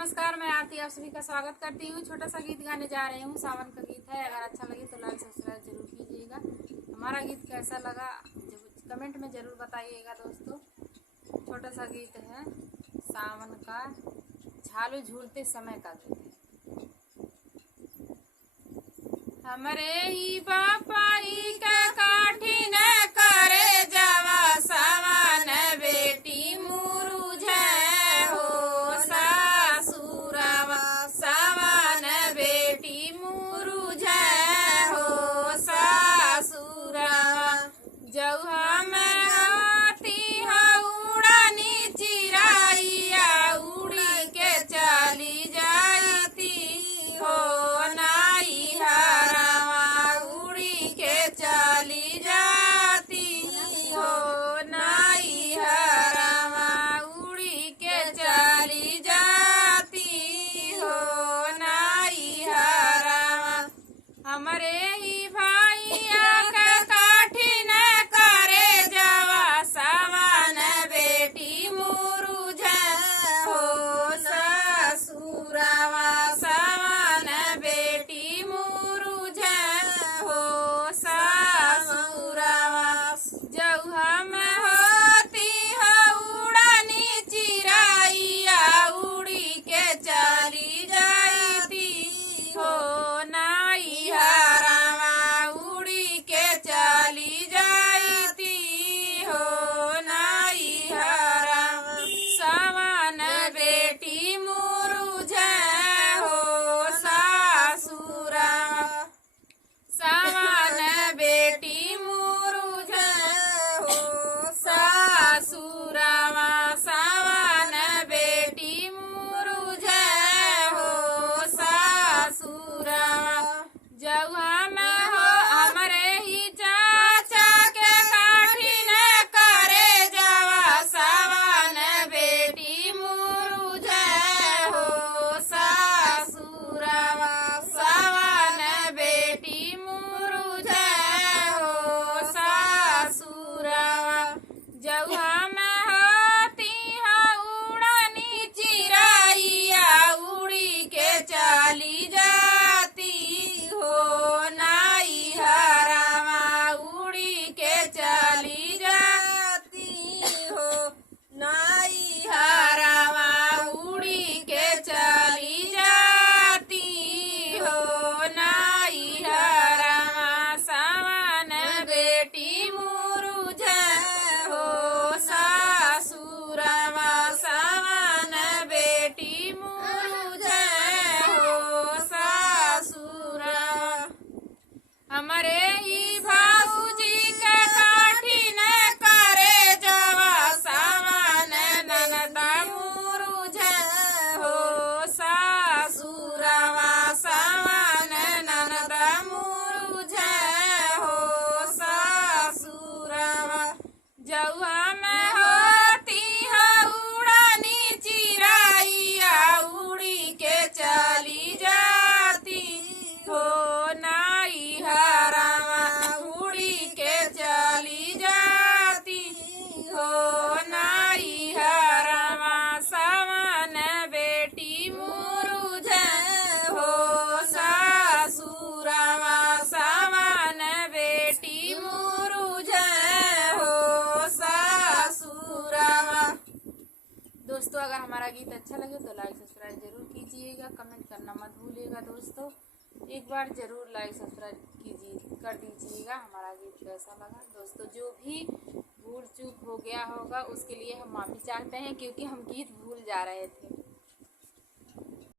नमस्कार, मैं आरती आप सभी का स्वागत करती हूँ। छोटा सा गीत गाने जा रही हूँ, सावन का गीत है। अगर अच्छा लगे तो लाइक सब्सक्राइब जरूर कीजिएगा। हमारा गीत कैसा लगा कमेंट में जरूर बताइएगा दोस्तों। छोटा सा गीत है, सावन का झालू झूलते समय का गीत है। हमरे ही बापाई का काठिन करे जावा सावन बेटी मुरुझ हो सासुरावा सावन बेटी मुरुझ हो सासुरावा जब हम आती उड़ानी चिराइया उड़ी के चली जाती हो नाई हरावा उड़ी के चली जाती हो नाई हरावा उड़ी के चली जाती हो नाई हरावा हमरे ही भाइया का काठिन करे जावा सावन बेटी मुरुझ हो ससुरावा सावन बेटी मुरुझ हो ससुरावा जब हम होती उड़ानी चिराइया उड़ी के चली जाती हो नाई हरावा उड़ी के चली जाती हो नाई हरावा सावन बेटी मुरुझ हो सासुरावा सावन बेटी मुरुझ हो सासुरावा सावन बेटी मुरुझ हो सासुरावा जब हम हो हमरे ही चाचा के काठिन करे जावा सावन बेटी मुरुझ हो सासुरावा सावन बेटी मुरुझ हो सासुरावा जब हम होती उड़ानी चिराइया उड़ी के चली जाती हो नाई हरावा उड़ी के चली जाती हो नाई हरावा उड़ी के चली जाती हो नाई हरावा सावन बेटी मुरुझ हो सासुरावा सावन बेटी मुरुझ हो सासुरावा हमरे ही भाऊजी के काठिन करे जावा सावन ननदा मुरुझ हो सासुरावा सावन ननदा मुरुझ हो सासुरावा जब हम होती उड़ानी चिराइया उड़ी के चली जाती हो नाई हरावा उड़ी के चली जाती हो नाई हरावा सावन बेटी मुरुझ हो सासुरावा सावन बेटी मुरुझ हो सासुरावा। दोस्तों अगर हमारा गीत अच्छा लगे तो लाइक सब्सक्राइब जरूर कीजिएगा, कमेंट करना मत भूलिएगा दोस्तों। एक बार जरूर लाइक सब्सक्राइब कर दीजिएगा। हमारा गीत कैसा लगा दोस्तों, जो भी भूल चूक हो गया होगा उसके लिए हम माफ़ी चाहते हैं, क्योंकि हम गीत भूल जा रहे थे।